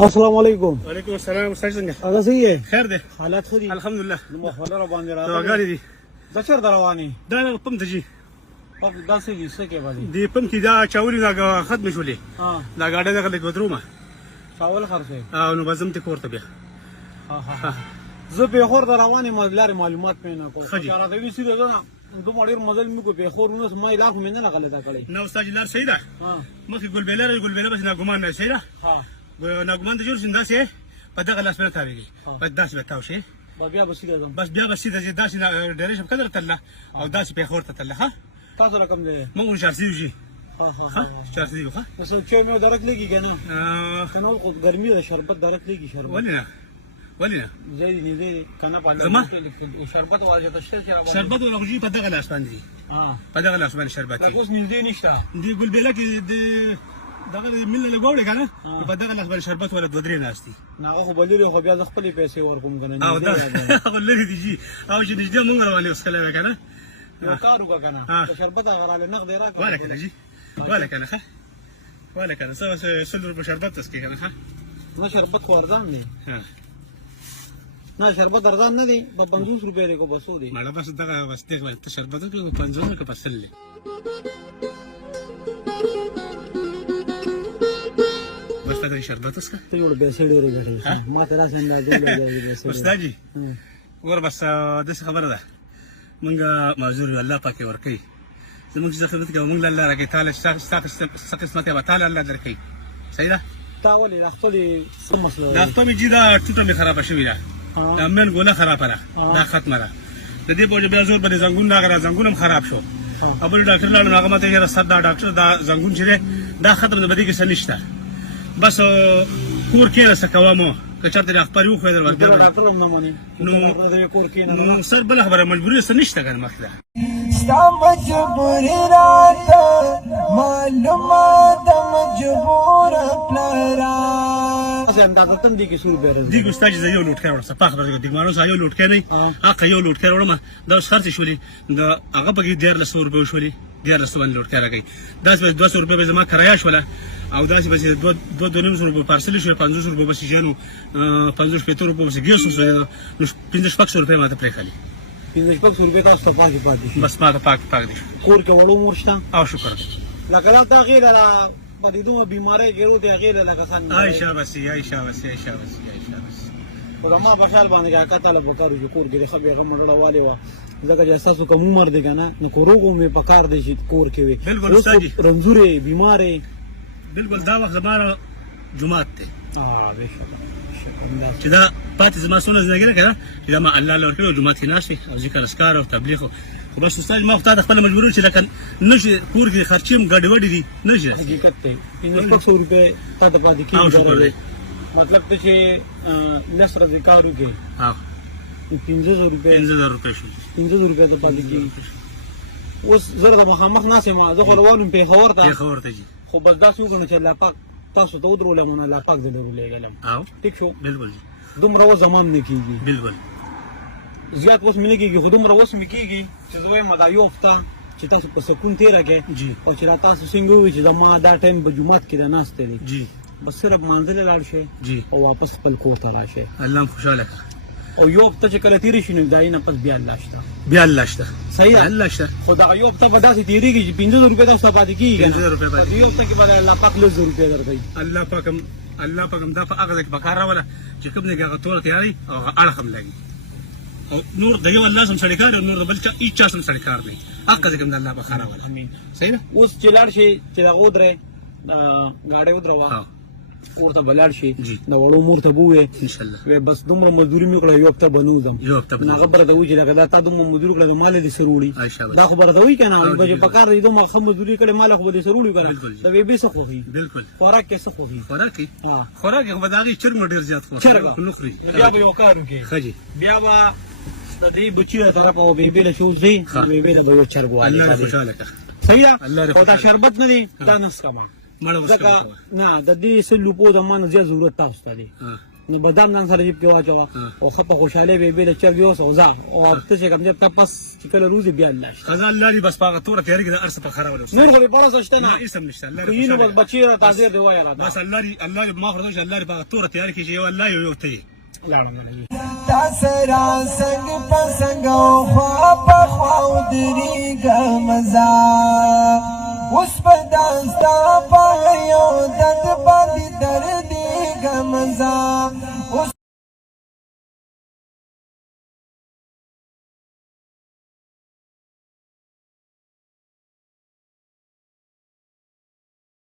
السلام علیکم. وعلیکم السلام. استاد څنګه؟ هغه څنګه یې؟ خیر دی. حالات ښه دي؟ الحمدلله. نو خبره باندې دعاګانې دي. دا چېرته روانې؟ دا پمپ ته ځي. پمپ داسې دي څه کې باندې؟ دې پمپ کې دا چاولې دا ختمې شولې. دا ګاډۍ دغه لږ ودرومه. چاول خرڅوې؟ نو به ځم ته کور ته بیا. زه پېښور ته روان یم، لارې معلومات مې نه کول. ښه دي. راته وایي سیده ځه نه، دومره ډېر مزل مې وکړو پېښور ونیس، ما یې لار خو مې نه غلطه کړې. نه استاد لار صحیح ده. مخکې ګلبېله ده، ګلبېله بس ناګمان نه صحیح ده. ناګمان ته جوړ شي داسې په دغه لاس باندې تاوېږي، بس داسې به تاو شي. بیا به سیده ځم. بس بیا به سیده ځې، داسې ډېرې شم قدر تلله او داسې پېښور ته تلله. ښه تاسو رقم دی؟ موږ چارسي یو شي. ښه چارسي یو. ښه اوس چای مې درک لګي که نه؟ که نه خو ګرمي ده، شربت درک لګي. شربت ولې نه؟ ولې نه؟ زه دې که نه په زما شربت واجده شته چې شربت ولا خو په دغه لاس باندې په دغه لاس باندې شربت لکه اوس نږدې نشته. دې ګلبېله کې د دغه مل له ګوړې که نه په دغه لاس باندې شربت ولا دوه درې ناستي. نه هغه خو به لرې، خو بیا زه خپلې پیسې ورکوم که نه. هغه لرې دي جي، او چې نږدې مونږ روانې اوس کلی وی که نه. یو کار وکړه که نه، د شربت هغه راله نغدې راکړه. واله که نه جي، واله که نه. ښه واله که نه. څه 100 روپۍ شربت څښې که نه. ښه نه شربت خو ارزان دی. نه شربت ارزان نه دی، په 50 روپۍ دی که په 100 دی. ماړه بس دغه بس دغه ته شربت وکړو 50 که په 100 دی. بس دغه شربت وڅښه. ته یو پیسې ډېرې ګټې ما ته داسې اندازې لګېږي. استاد جي ګوره بس داسې خبره ده، مونږ معذور یو، الله پاک یې ورکوي. زموږ چې خدمت کوو مونږ له الله راکوي، تعالی ستا قسمت یې به تعالی الله درکوي. صحیح ده؟ تا ولې دا خپلې څه مسله دا خپل مې جي دا ټوټه مې خرابه شوې ده، دا مین ګوله خرابه ده، دا ختمه ده. د دې په وجه بیا زور به د زنګون راغی، زنګون هم خراب شو. او بل ډاکټر لاړم، هغه ماته یاره صد دا ډاکټر دا زنګون چې دی دا ختم دی، په دې کې څه نشته. بس کور کښېنه څه کوه مو، که چېرته دې اخبار وښوی در ورکړم ډاکټر هم نه مني نو سر بله خبره مجبوري څه نشته که نه مخکې ده. ستا مجبوري راته معلومه ده، مجبوره پلاره. ډاکټر دې کې څو روپۍ راځي؟ دیګ استاد زه یو لوټکی وړم، صفا خبره کوم، دیګمانو سره یو لوټکی نه وي، هغه یو لوټکی وړم، دا اوس خرڅې شولې، د هغه پکې 1400 روپۍ وشولې، 1400 باندې لوټکی راکوي. داسې به 200 روپۍ به زما کرایه شوله، او داسې به چې 2-2.5 روپۍ پارسل شوې، 50 روپۍ بس شیانو، 50-50 روپۍ بس ګیس وشوې، نو 1500 روپۍ ماته پرېښلې. 1500 روپۍ تاسو ته پاتې شي؟ بس ماته پاک دي شو. کور کې وړو مور شته؟ او شکر. لکه دا غیله ده په دې دومره بیمارۍ کې روتې غیله لکه څنګه؟ عایشه بس خو زما په خیال باندې کاکا طالب وکړو چې کور کې د ښه بېغمه ډډه والې وه، ځکه چې ستاسو کم عمر دی که نه، نو که روغ مې په کار دی چې کور کې وي. بلکل استاد جي، رنځورې بیمارې. بلکل دا وخت زما جومات دی بېشکه چې دا پاتې زما څونه زندګي ده که نه، چې دا ما الله له ورکړی او جومات کې ناست وي او ذکر اذکار او تبلیغ. خو بس استاد ما خو تا ته خپله مجبوري چې لکه نه شي کور کې خرچې هم ګډې وډې دي، نه شي حقیقت دی. 1500 روپۍ تا ته پاتې کېږي. مطلب ته چې 10 ورځې کار وکړې 15,000 روپۍ 15,000 روپۍ شو، 15,000 روپۍ ته پاتې کېږي. اوس زه د مخامخ ناست یم، زه خو روان یم پېښور ته، خو بس داسې وکړو چې الله پاک تاسو ته ودرولم نو الله پاک زه درولېږلم. ټیک شو؟ بلکل دومره اوس زما هم نه کېږي، بلکل زیات اوس مې نه کېږي، خو دومره اوس مې کېږي چې زه وایم دا یو هفته چې تاسو په سکون تېره کړئ، او چې را تاسو څنګه ووایي چې زما دا ټایم به جومات کې راناستی دی، بس صرف مانځلې لاړ شئ او واپس خپل کور ته راشئ. الله هم خوشحاله کړه. او یو هفته چې کله تېرې شي نو د هغې نه پس بیا الله شته، بیا الله شته. صحیح ده؟ الله شته. خو دغه یو هفته به داسې تېرېږي چې 15,000 روپۍ تاسو ته پاتې کېږي، 15,000 روپۍ پاتې یو هفته کې به الله پاک 100,000 روپۍ درکوي. الله پاک هم دا په هغه ځای کې په کار راوله چې کوم ځای کې هغه توره تیاري او هغه اړخ هم لګي، او نور د یو الله سم سړی کار دی، نور د بل چا هېڅ چا سم سړی کار دی، هغه ځای کې هم د الله په کار راوله. صحیح ده؟ اوس چې لاړ شي چې دغه ودرې ګاډۍ ودروه کور ته به لاړ شي، د وړو مور ته به ووایې انشاءالله وایي بس دومره مزدوري مې وکړه، یو هفته به نه وځم. نو هغه به راته وایي چې دغه دا تا دومره مزدوري وکړه د ما له دې سر وړي، دا خو به راته وایي که نه، چې په کار دی دومره ښه مزدوري کړې ما له خو به دې سر وړي که نه. د بېبې څه خوښوي؟ بلکل خوراک کې څه خوښوي؟ خوراک یې خو به د هغې چرګ نو ډېر زیات نه خوري. بیا به یو کار وکړې، بیا به د دې بچي له طرفه به بېبې له شوز دی، بېبې له به یو چرګ والي. الله دې خوشحاله کړه. صحیح ده؟ او دا شربت نه دی، دا نسکه ما ځکه نه د دې 100 روپو زما نه زیات ضرورت تاسو ته دی، نو بادام ځان سره جیب کې واچوه او ښه په خوشحالۍ به یې بېله چرګ یوسه او ځه او ته چې کوم ځای ته پس چې کله روزي بیا الله شته خزان الله دې بس په هغه توره تیارې کې د هر څه په خرابه ده نور خو دې بله څه شته نه هېڅ هم نشته الله که یې نو بس بچي را تاثیر دې وایه بس الله دې ما خو الله دې په هغه توره تیارې کې چې یو الله یو ته یې تا سره څنګ په څنګ او خوا په خوا ودرېږه مزه اوس په دا ستا په